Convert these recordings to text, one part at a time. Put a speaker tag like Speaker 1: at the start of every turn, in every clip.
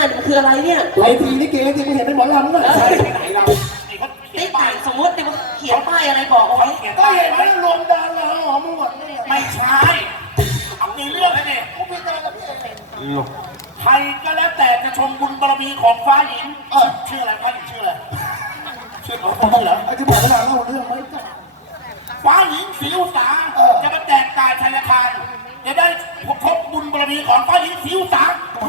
Speaker 1: มันคืออะไรเนี่ย
Speaker 2: ไรทีนี่เก๋ที่ไม่เห็นเป็นหมอลำเลย
Speaker 3: ใช่ไหนเรา
Speaker 1: นี่แต่สมมติเนี่ยมันเขียนป้ายอะไรบอกเอาไว้
Speaker 2: ก็เห็นว่ารวมดาราหอมหมดเลย
Speaker 3: ไม่ใช่เอามีเรื่องแล้วเนี่ยใครก็แล้วแต่จะชมบุญบารมีของฟ้าหญิงชื่ออะไรฟ้าหญิงชื่ออะไรชื่อของคนเหรอ
Speaker 2: ไอ้ที่บอกเวลาเล่าเรื่องไหม
Speaker 3: ฟ้าหญิงศรีอุษาจะมาแจกจ่ายธนาคารจะได้พบบุญบารมีของฟ้าหญิงศรีอุษา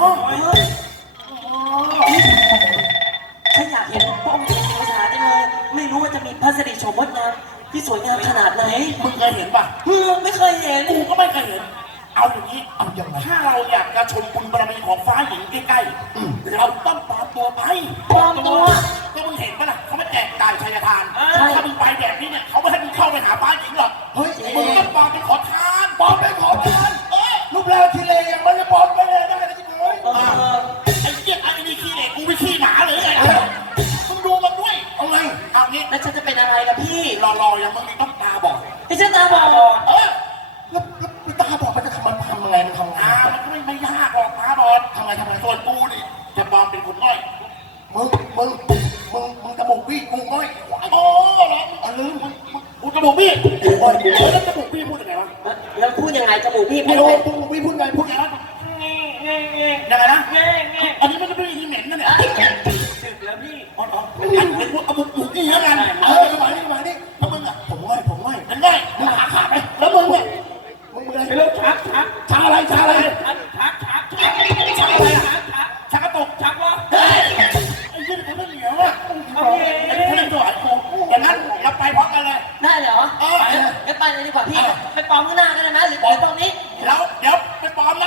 Speaker 1: ถ้าอยากเห็นพระองค์ศรีอุษาจังเลยไม่รู้ว่าจะมีพระสิริโฉมงดงามที่สวยงามขนาดไหน
Speaker 3: มึงเคยเห็นป่ะ
Speaker 1: ไม่เคยเห็น
Speaker 3: กูก็ไม่เคยเห็นเอาอย่างนี้เอาอย่างไรถ้าเราอยากจะชมบุญบารมีของฟ้าหญิงใกล้ๆเราต้องปลอมตัวไป
Speaker 1: ปลอมตัว
Speaker 3: ก็มึงเห็นป่ะล่ะเขาไม่แจกจ่ายชัยทานถ้ามึงไปแบบนี้เนี่ยเขาไม่ให้มึงเข้าไปหาฟ้าหญิงหรอก
Speaker 2: เฮ้ย
Speaker 3: มึงต้องปลอมเป็นขอทาน
Speaker 2: ปลอมเป็นขอทานรูปร่างทีเลยังมันจะปลอมไปเลยได้จริงเลย
Speaker 3: ไอ้เจี๊ยบไอ้นี่ขี้เหล็กกูไม่ขี้หมาเลยไงมึงดูมันด้วย
Speaker 2: เอาไง
Speaker 3: เอางี้
Speaker 1: แล้วฉันจะเป็นอะไรล่ะพี่
Speaker 3: รออย่างมึงนี่ต้องตาบอด
Speaker 1: ให้ฉันตาบอด
Speaker 2: แล้วตาบอดมันจะทำยังไงมันทำไง
Speaker 3: มันก็ไม่ยากหรอกตาบอดทำไงส่วนกูนี่จะปลอมเป็นคนง่อย
Speaker 2: มึงจมูกพี่กูง่อย
Speaker 3: อ๋อเหรอลืมกูจมูกพี่
Speaker 2: กูง่อย
Speaker 3: แล้วจมูกพี่พูดยังไงวะ
Speaker 1: แล้วพูดยังไงจมูกพี่
Speaker 2: ไม่รู้จมูกพี่พูดไงพูดยังไง
Speaker 3: ยังไงนะอันนี้มันจะเป็นที่เหม็นนะเนี่ย
Speaker 1: ถึงแล้วพี่
Speaker 3: อ๋อเป็นพวกเอาบุกนี่แล้วกัน
Speaker 2: มาดิ
Speaker 3: แล้วมึงอ่ะ
Speaker 2: ผมง่อย
Speaker 3: มันง่อยมึงขาดไหมแล้วมึงอ่ะ
Speaker 2: มึงอะไร
Speaker 3: เรื่องชักอะไรชักอะไรชักกระตุกชักวะไอ้ยี่มันไม่เหนียวอ่ะไอ้นี่เขาเล่นตัวไอ้กูอย่างนั้นเราไปพร้อมกันเลย
Speaker 1: ได้เหรองั้นไปเลยดีกว่าพี่ไปปลอมข้างหน้ากันนะหรือปลอมตรงนี้
Speaker 3: แล้วเดี๋ยวไปปลอมนะ